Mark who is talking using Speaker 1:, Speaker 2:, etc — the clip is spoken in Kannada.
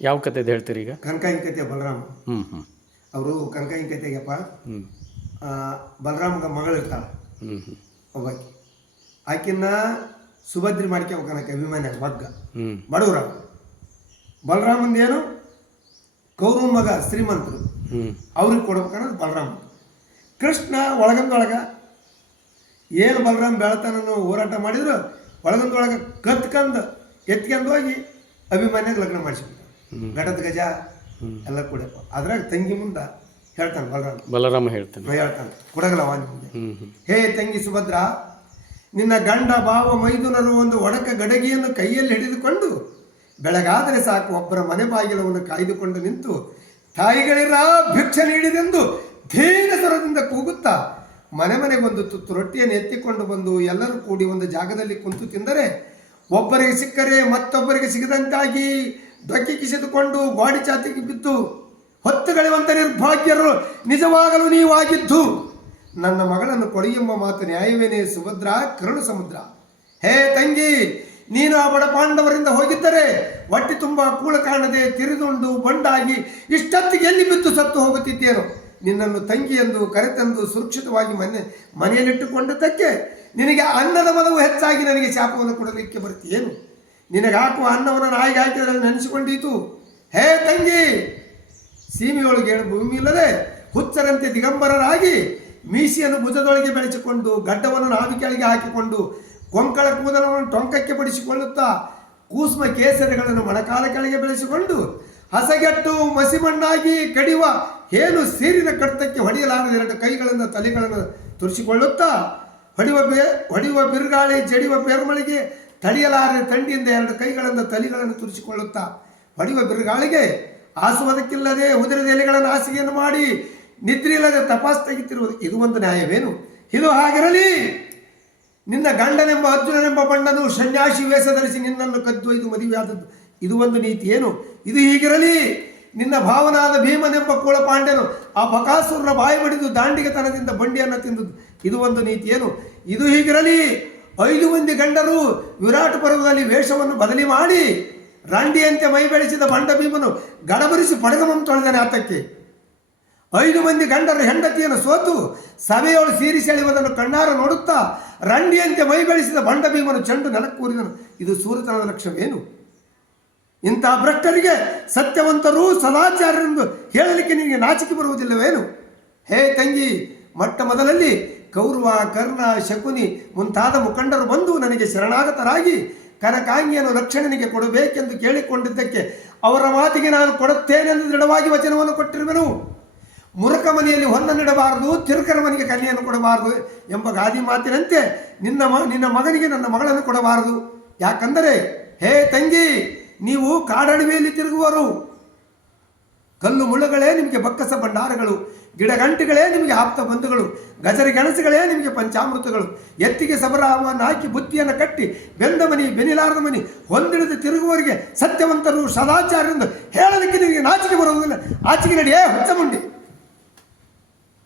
Speaker 1: ಯಾವ ಕತೆ ಹೇಳ್ತೀರಿ ಈಗ?
Speaker 2: ಕನಕಾಯಿ ಕತೆ ಬಲರಾಮ.
Speaker 1: ಹ್ಞೂ ಹ್ಞೂ
Speaker 2: ಅವರು ಕನಕಾಯಿ ಕತೆಗೆಪ್ಪ
Speaker 1: ಹ್ಞೂ
Speaker 2: ಬಲರಾಮಗ ಮಗಳು ಇರ್ತಾಳ.
Speaker 1: ಹ್ಞೂ ಹ್ಞೂ
Speaker 2: ಒಬ್ಬಾಕಿ. ಆಕಿನ್ನ ಸುಭದ್ರಿ ಮಾಡ್ಕೋಬೇಕನ್ನಕ್ಕೆ ಅಭಿಮಾನ ಮಗ್ಗ.
Speaker 1: ಹ್ಞೂ
Speaker 2: ಬಡವರ ಬಲರಾಮಂದೇನು ಕೌರವ ಮಗ ಶ್ರೀಮಂತರು.
Speaker 1: ಹ್ಞೂ
Speaker 2: ಅವ್ರಿಗೆ ಕೊಡ್ಬೇಕನ್ನೋದು ಬಲರಾಮ. ಕೃಷ್ಣ ಒಳಗಂದೊಳಗ ಏನು ಬಲರಾಮ್ ಬೆಳತನನ್ನು ಹೋರಾಟ ಮಾಡಿದ್ರು ಒಳಗಂದೊಳಗ ಕತ್ಕಂದು ಎತ್ಕೊಂಡು ಹೋಗಿ ಅಭಿಮಾನ್ಯಾಗ ಲಗ್ನ ಮಾಡಿಸ್ಬಿಡ್ತಾನೆ ಘಟದ ಗಜ ಎಲ್ಲ ಕೂಡ. ಅದ್ರಾಗ ತಂಗಿ ಮುಂದೆ ಹೇಳ್ತಾನೆ ಬಲರಾಮ.
Speaker 1: ಬಲರಾಮ ಹೇಳ್ತಾನೆ.
Speaker 2: ಹೇಳ್ತಾನೆ.
Speaker 1: ಹ್ಞೂ ಹ್ಞೂ
Speaker 2: ಹೇ ತಂಗಿ ಸುಭದ್ರ ನಿನ್ನ ಗಂಡ ಭಾವ ಮೈದುನರು ಒಂದು ಒಡಕ ಗಡಗಿಯನ್ನು ಕೈಯಲ್ಲಿ ಹಿಡಿದುಕೊಂಡು ಬೆಳಗಾದರೆ ಸಾಕು ಒಬ್ಬರ ಮನೆ ಬಾಗಿಲವನ್ನು ಕಾಯ್ದುಕೊಂಡು ನಿಂತು ತಾಯಿಗಳಿರ ಭಿಕ್ಷೆ ನೀಡಿದೆಂದು ಧೀರ ಸ್ವರದಿಂದ ಕೂಗುತ್ತಾ ಮನೆ ಮನೆಗೊಂದು ತುತ್ತು ರೊಟ್ಟಿಯನ್ನು ಎತ್ತಿಕೊಂಡು ಬಂದು ಎಲ್ಲರೂ ಕೂಡಿ ಒಂದು ಜಾಗದಲ್ಲಿ ಕುಂತು ತಿಂದರೆ ಒಬ್ಬರಿಗೆ ಸಿಕ್ಕರೆ ಮತ್ತೊಬ್ಬರಿಗೆ ಸಿಗದಂತಾಗಿ ಡೊಕ್ಕಿ ಕಿಸಿದುಕೊಂಡು ಗಾಡಿ ಚಾತಿಗೆ ಬಿದ್ದು ಹೊತ್ತುಗಳಿವಂತ ನಿರ್ಭಾಗ್ಯರು ನಿಜವಾಗಲು ನೀವಾಗಿದ್ದು ನನ್ನ ಮಗಳನ್ನು ಕೊಡಿ ಎಂಬ ಮಾತು ನ್ಯಾಯವೇನೇ ಸುಭದ್ರ ಕರುಣ ಸಮುದ್ರ. ಹೇ ತಂಗಿ, ನೀನು ಆ ಬಡ ಪಾಂಡವರಿಂದ ಹೋಗಿದ್ದರೆ ಹೊಟ್ಟೆ ತುಂಬ ಕೂಳ ಕಾಣದೆ ತಿರಿದುಂಡು ಬಂಡಾಗಿ ಇಷ್ಟೊತ್ತಿಗೆ ಎಲ್ಲಿ ಬಿದ್ದು ಸತ್ತು ಹೋಗುತ್ತಿದ್ದೇನು ನಿನ್ನನ್ನು ತಂಗಿ ಎಂದು ಕರೆತಂದು ಸುರಕ್ಷಿತವಾಗಿ ಮನೆ, ಮನೆಯಲ್ಲಿಟ್ಟುಕೊಂಡದ್ದಕ್ಕೆ ನಿನಗೆ ಅನ್ನದ ಮದವು ಹೆಚ್ಚಾಗಿ ನನಗೆ ಶಾಪವನ್ನು ಕೊಡಲಿಕ್ಕೆ ಬರ್ತೀಯೇನು ನಿನಗೆ ಹಾಕುವ ಅನ್ನವನ್ನು ನಾಯಿಗೆ ಹಾಕಿದ್ರೆ ನೆನೆಸಿಕೊಂಡೀತು. ಹೇ ತಂಗಿ, ಸೀಮೆಯೊಳಗೆ ಭೂಮಿ ಇಲ್ಲದೆ ಹುಚ್ಚರಂತೆ ದಿಗಂಬರರಾಗಿ ಮೀಸೆಯನ್ನು ಭುಜದೊಳಗೆ ಬೆಳೆಸಿಕೊಂಡು ಗಡ್ಡವನ್ನು ನಾವಿಕೆಳಿಗೆ ಹಾಕಿಕೊಂಡು ಕೊಂಕಳ ಕೂದಲವನ್ನು ಟೊಂಕಕ್ಕೆ ಪಡಿಸಿಕೊಳ್ಳುತ್ತಾ ಕೂಸ್ಮ ಕೇಸರಿಗಳನ್ನು ಮೊಣಕಾಲ ಕೆಳಗೆ ಬೆಳೆಸಿಕೊಂಡು ಹಸಗೆಟ್ಟು ಮಸಿಮಣ್ಣಾಗಿ ಕಡಿವ ಏನು ಸೀರಿನ ಕಡ್ತಕ್ಕೆ ಹೊಡೆಯಲಾರದ ಎರಡು ಕೈಗಳನ್ನು ತಲೆಗಳನ್ನು ತುರಿಸಿಕೊಳ್ಳುತ್ತಾ ಹೊಡೆಯುವ ಬೇ ಹೊಡೆಯುವ ಬಿರುಗಾಳಿ ಜಡಿಯುವ ಬೇರ್ಮಳಿಗೆ ತಡೆಯಲಾರದೆ ತಂಡಿಯಿಂದ ಎರಡು ಕೈಗಳಿಂದ ತಲಿಗಳನ್ನು ತುರಿಸಿಕೊಳ್ಳುತ್ತಾ ಹೊಡೆಯುವ ಬಿರುಗಾಳಿಗೆ ಆಸುವುದಕ್ಕಿಲ್ಲದೆ ಉದುರಿದ ಎಲೆಗಳನ್ನು ಹಾಸಿಗೆಯನ್ನು ಮಾಡಿ ನಿದ್ರೆ ಇಲ್ಲದೆ ತಪಾಸ್ ತೆಗಿತಿರುವುದು ಇದು ಒಂದು ನ್ಯಾಯವೇನು? ಇದು ಹಾಗಿರಲಿ. ನಿನ್ನ ಗಂಡನೆಂಬ ಅರ್ಜುನನೆಂಬ ಬಣ್ಣನು ಸನ್ಯಾಸಿ ವೇಷ ಧರಿಸಿ ನಿನ್ನನ್ನು ಕದ್ದೊಯ್ದು ಮದುವೆಯಾದದ್ದು. ಇದು ಒಂದು ನೀತಿ ಏನು? ಇದು ಹೀಗಿರಲಿ. ನಿನ್ನ ಭಾವನಾದ ಭೀಮನೆಂಬ ಕೋಳ ಪಾಂಡ್ಯನು ಆ ಬಕಾಸುರನ ಬಾಯಿ ಬಡಿದು ದಾಂಡಿಗೆತನದಿಂದ ಬಂಡಿಯನ್ನು ತಿಂದದ್ದು. ಇದು ಒಂದು ನೀತಿ ಏನು? ಇದು ಹೀಗಿರಲಿ. ಐದು ಮಂದಿ ಗಂಡರು ವಿರಾಟ ಪರ್ವದಲ್ಲಿ ವೇಷವನ್ನು ಬದಲಿ ಮಾಡಿ ರಂಡಿಯಂತೆ ಮೈ ಬೆಳೆಸಿದ ಬಂಡ ಭೀಮನು ಗಡಬರಿಸಿ ಪಡಗಮಂ ತೊಳೆದನೆ ಆತಕ್ಕೆ. ಐದು ಮಂದಿ ಗಂಡರು ಹೆಂಡತಿಯನ್ನು ಸೋತು ಸಭೆಯೊಳು ಸೀರಿ ಸೆಳೆಯುವುದನ್ನು ಕಣ್ಣಾರ ನೋಡುತ್ತಾ ರಂಡಿಯಂತೆ ಮೈ ಬೆಳೆಸಿದ ಬಂಡ ಭೀಮನು ಚೆಂಡು ನೆಲಕ್ಕೂರಿದನು. ಇದು ಸೂರತನದ ಲಕ್ಷ್ಯವೇನು? ಇಂಥ ಭ್ರಷ್ಟರಿಗೆ ಸತ್ಯವಂತರು ಸದಾಚಾರರೆಂದು ಹೇಳಲಿಕ್ಕೆ ನಿನಗೆ ನಾಚಿಕೆ ಬರುವುದಿಲ್ಲವೇನು? ಹೇ ತಂಗಿ, ಮೊಟ್ಟ ಮೊದಲಲ್ಲಿ ಕೌರವ ಕರ್ಣ, ಶಕುನಿ ಮುಂತಾದ ಮುಖಂಡರು ಬಂದು ನನಗೆ ಶರಣಾಗತರಾಗಿ ಕನಕಾಂಗಿಯನ್ನು ರಕ್ಷಣೆಗೆ ಕೊಡಬೇಕೆಂದು ಕೇಳಿಕೊಂಡಿದ್ದಕ್ಕೆ ಅವರ ಮಾತಿಗೆ ನಾನು ಕೊಡುತ್ತೇನೆ ಎಂದು ದೃಢವಾಗಿ ವಚನವನ್ನು ಕೊಟ್ಟಿರುವೆನು. ಮುರುಕ ಮನೆಯಲ್ಲಿ ಹೊನ್ನನ್ನಿಡಬಾರದು ತಿರುಕರ ಮನೆಗೆ ಕನ್ಯೆಯನ್ನು ಕೊಡಬಾರದು ಎಂಬ ಗಾದಿ ಮಾತಿನಂತೆ ನಿನ್ನ ಮ, ನಿನ್ನ ಮಗನಿಗೆ ನನ್ನ ಮಗಳನ್ನು ಕೊಡಬಾರದು. ಯಾಕಂದರೆ, ಹೇ ತಂಗಿ, ನೀವು ಕಾಡಡವಿಯಲ್ಲಿ ತಿರುಗುವರು. ಕಲ್ಲು ಮುಳ್ಳುಗಳೇ ನಿಮಗೆ ಬಕ್ಕಸ ಭಂಡಾರಗಳು, ಗಿಡಗಂಟಿಗಳೇ ನಿಮಗೆ ಆಪ್ತ ಬಂಧುಗಳು, ಗಜರಿ ಗೆಣಸುಗಳೇ ನಿಮಗೆ ಪಂಚಾಮೃತಗಳು. ಎತ್ತಿಗೆ ಸಬರಾಮವನ್ನು ಹಾಕಿ ಬುತ್ತಿಯನ್ನು ಕಟ್ಟಿ ಬೆಂದ ಮನಿ, ಬೆನಿಲಾರದ ಮನಿ, ಹೊಂದಿಳಿದು ತಿರುಗುವವರಿಗೆ ಸತ್ಯವಂತರು ಸದಾಚಾರಎಂದು ಹೇಳಲಿಕ್ಕೆ ನಿಮಗೆ ನಾಚಿಕೆ ಬರುವುದಿಲ್ಲ. ಆಚಿಕೆ ನಡೆಯೇ ಹೊಚ್ಚ ಮುಂಡಿ